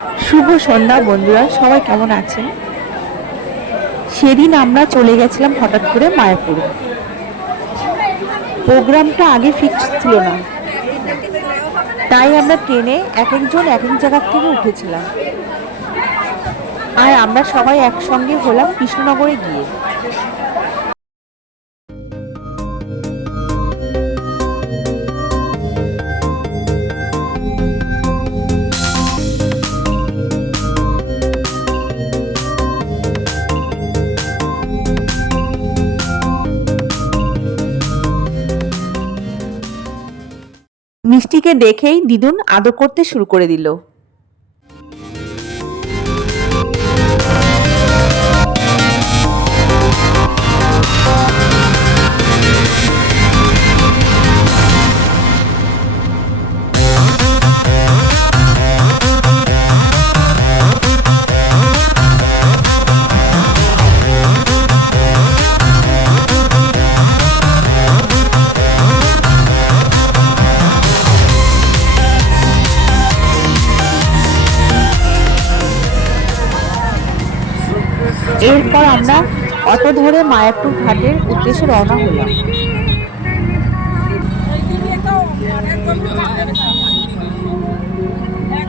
শুভ সন্ধ্যা বন্ধুরা, সবাই কেমন আছেন? সেদিন আমরা চলে গেছিলাম হঠাৎ করে মায়াপুর। প্রোগ্রামটা আগে ফিক্স ছিল না, তাই আমরা ট্রেনে এক একজন এক এক জায়গার থেকে উঠেছিলাম, আর আমরা সবাই একসঙ্গে হলাম কৃষ্ণনগরে গিয়ে। মিষ্টিকে দেখেই দিদুন আদর করতে শুরু করে দিল। এরপর আমরা অটো ধরে মায়াপুর ঘাটের উদ্দেশ্যে রওনা হলাম।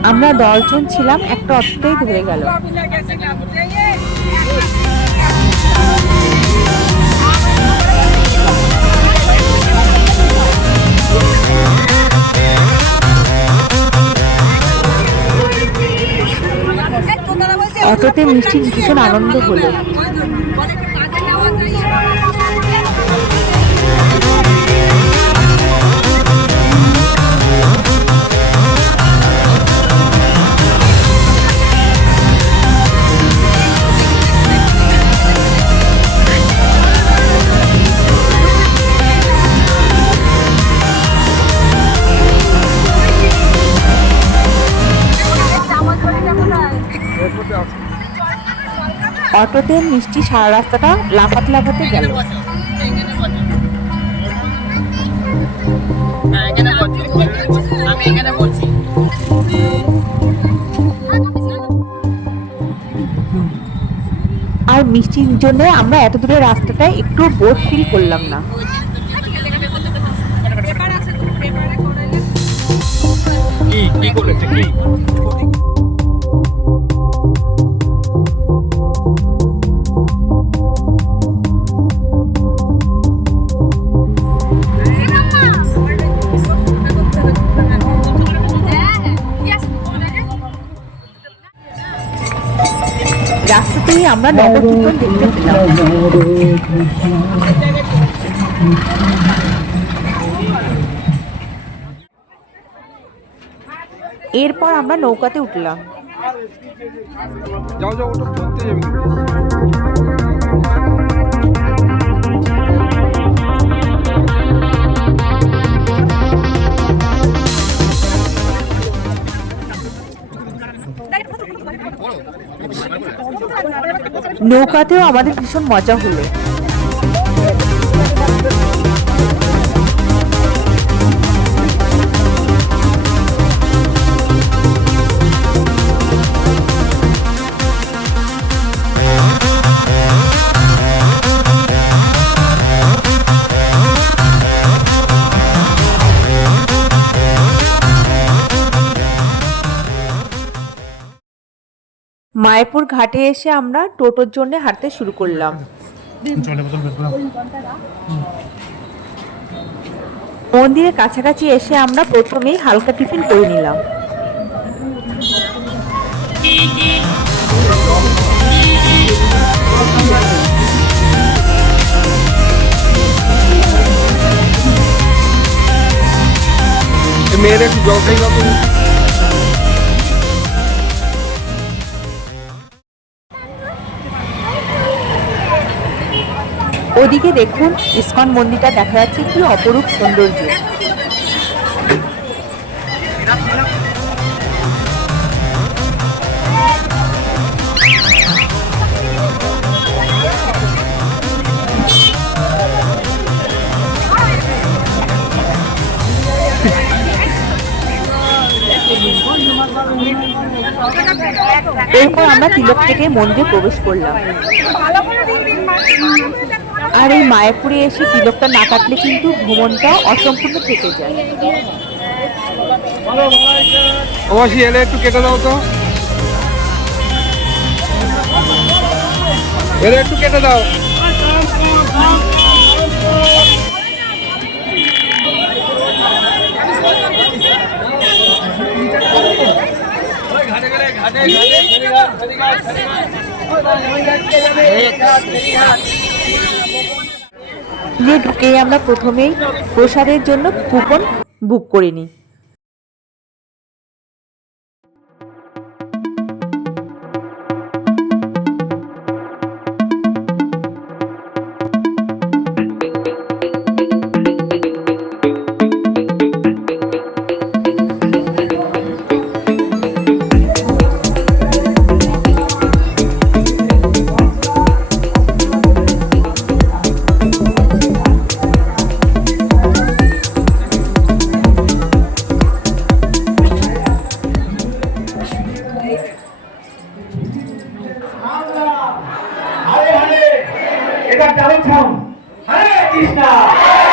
আমরা 10 জন ছিলাম, একটা অটোতেই ধরে গেল। অটোতে মিষ্টির ভীষণ আনন্দ হলো। অটোতে মিষ্টি সারা রাস্তাটা লাফাতে লাফাতে গেল। আর মিষ্টির জন্য আমরা এত দূরের রাস্তাটায় একটু বোর ফিল করলাম না। রাস্তাতেই আমরা নগর কীর্তন দেখতে পেলাম। এরপর আমরা নৌকাতে উঠলাম। নৌকাতেও আমাদের ভীষণ মজা হলো। মায়াপুর ঘাটে এসে আমরা টোটোর জন্য হাঁটতে শুরু করলাম। মন্দিরের কাছাকাছি এসে আমরা প্রথমেই হালকা টিফিন করে নিলাম। মেয়ের একটু জল খাই না। ওদিকে দেখুন, ইসকন মন্দিরটা দেখা যাচ্ছে, কি অপরূপ সৌন্দর্য। এরপর আমরা তিলক কেটে মন্দিরে প্রবেশ করলাম। আর এই মায়াপুরে এসে তিলকটা না কাটলে কিন্তু ভ্রমণটা অসম্পূর্ণ থেকে যায়। অবশ্যই এলে একটু কেটে দাও তো, এলে একটু কেটে দাও। ঢুকেই আমরা প্রথমেই প্রসাদের জন্য কুপন বুক করে নিই।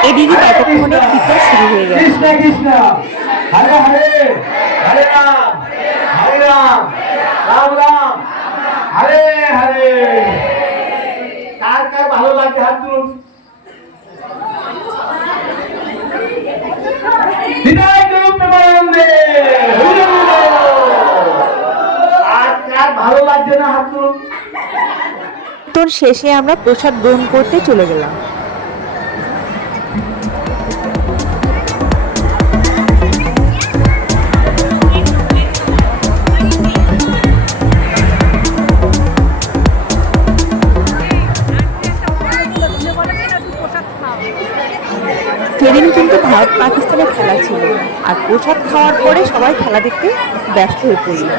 এদিকে ততক্ষণে কীর্তন শুরু হয়ে গেছে। কৃষ্ণ কৃষ্ণ হরে হরে হরে রাম রাম রাম হরে হরে। কার কার ভালো লাগছে হাত তুলুন। বিদায় করুন প্রেমানন্দে। আর কার ভালো লাগছে না হাত তুলুন। কীর্তন শেষে আমরা প্রসাদ গ্রহণ করতে চলে গেলাম। সেদিন কিন্তু ভারত পাকিস্তানের খেলা ছিল, আর প্রসাদ খাওয়ার পরে সবাই খেলা দেখতে ব্যস্ত হয়ে পড়ল।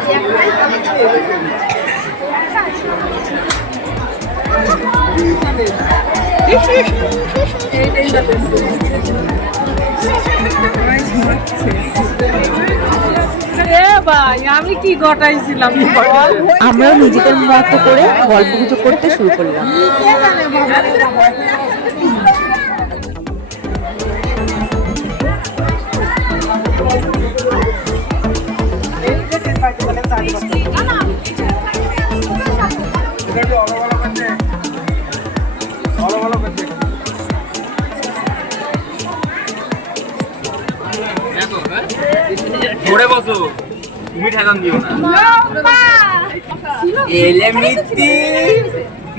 আমি কি ঘটাইছিলাম, আমরাও নিজেদের মতো করে গল্প গুজব করতে শুরু করলাম। ঘুরে বসো, তুমি ঠেকান দিও না। এলে মিত্তি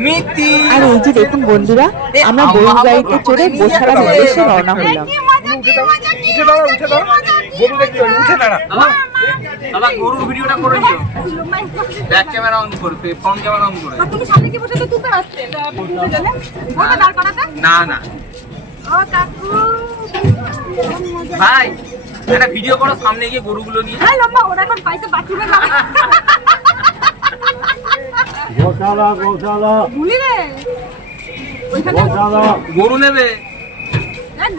মিত্তি। আর এই যে দেখুন বন্ধুরা, আমরা গরুর গাড়িতে চড়ে গোশালার উদ্দেশ্যে রওনা হলাম। উঠে দাঁড়া, উঠে দাঁড়া, গরু দেখতে হবে, উঠে দাঁড়া। দাদা গরুর ভিডিওটা করে দিও, ব্যাক ক্যামেরা অন করবে, ফ্রন্ট ক্যামেরা অন করে। তুমি সামনে কি বসে তো তুলতে পারতে দাঁড় করাতে? না না ও কাকু ভাই, একটা ভিডিও করো সামনে গিয়ে গরুগুলো নিয়ে। হ্যাঁ লম্বা, ওরা এখন পাইছে বাথরুমে যাবে। গোশালা গোশালা ভুলি রে, ওইখানে গোশালা গরু নেবে।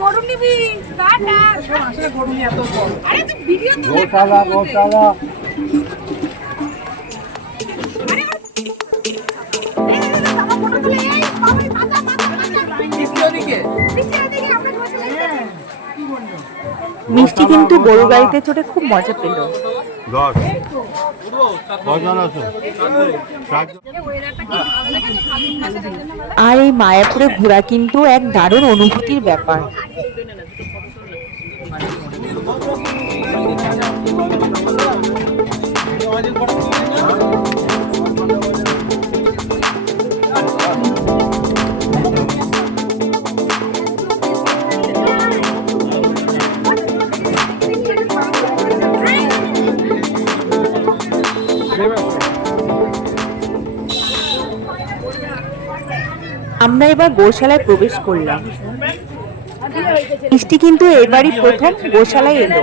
গরু নিবি টাটা। আসলে গরু নিয়ে এত বড়, আরে তুই ভিডিও তো গোশালা গোশালা। মিষ্টি কিন্তু গরু গাড়িতে চড়ে খুব মজা পেল। আর এই মায়াপুরে ঘোরা কিন্তু এক দারুণ অনুভূতির ব্যাপার। আমরা এবার গোশালায় প্রবেশ করলাম। মিষ্টি কিন্তু এবারই প্রথম গোশালায় এলো।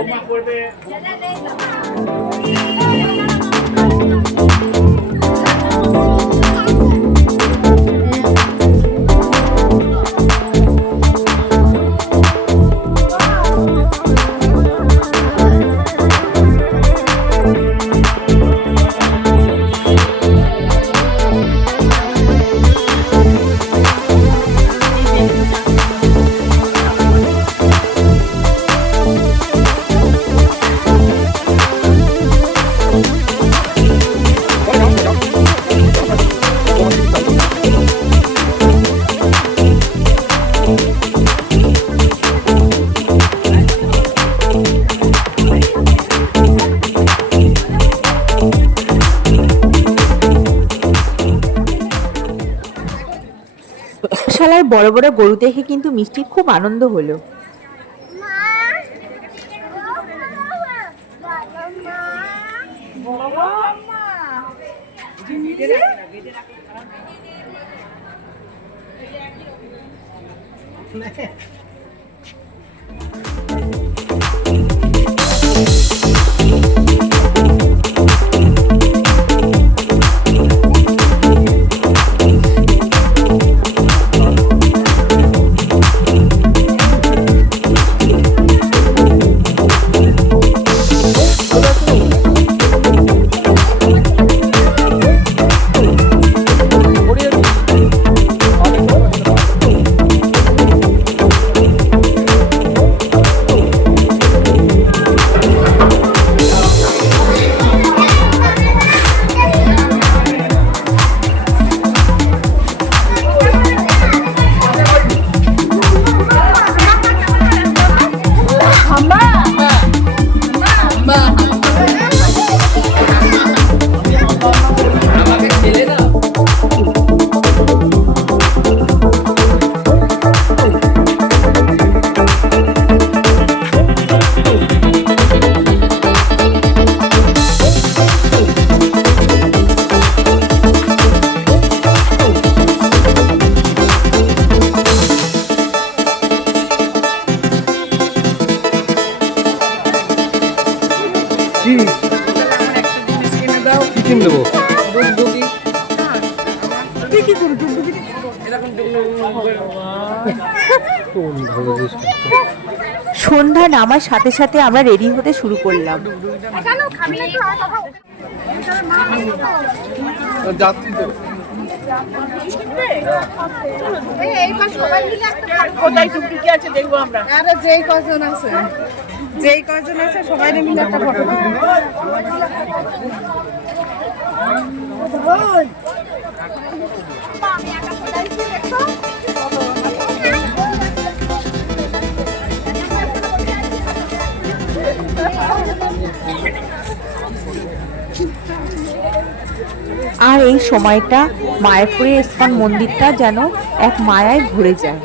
মেলায় বড় বড় গরু দেখে কিন্তু মিষ্টির খুব আনন্দ হলো। সন্ধ্যা নামার সাথে সাথে আমরা রেডি হতে শুরু করলাম। কোথায় টুকটুকি আছে দেখবো আমরা। আরে যেই কজন আছে সবাই মিলে একটা ফটো। আর এই সময়টা মায়াপুরের ইস্কন মন্দিরটা যেন এক মায়ায় ঘুরে যায়।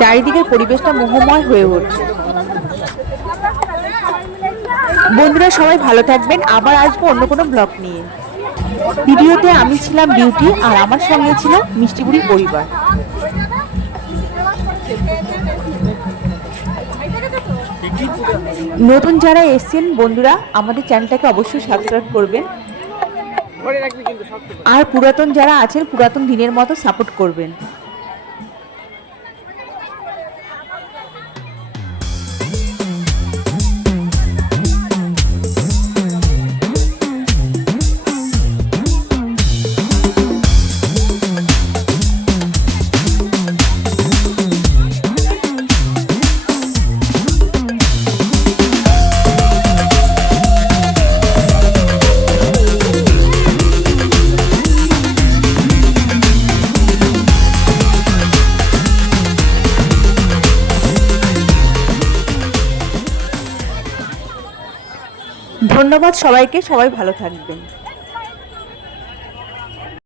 চারিদিকের পরিবেশটা মোহময় হয়ে ওঠে। বন্ধুরা সবাই ভালো থাকবেন, আবার আসবো অন্য কোনো ব্লগ নিয়ে। ভিডিওতে আমি ছিলাম বিউটি আর আমার সঙ্গে ছিল মিষ্টিবুড়ির পরিবার। নতুন যারা এসেছেন বন্ধুরা আমাদের চ্যানেলটাকে অবশ্যই সাবস্ক্রাইব করবেন, আর পুরাতন যারা আছেন পুরাতন দিনের মতো সাপোর্ট করবেন। ধন্যবাদ সবাইকে, সবাই ভালো থাকবেন।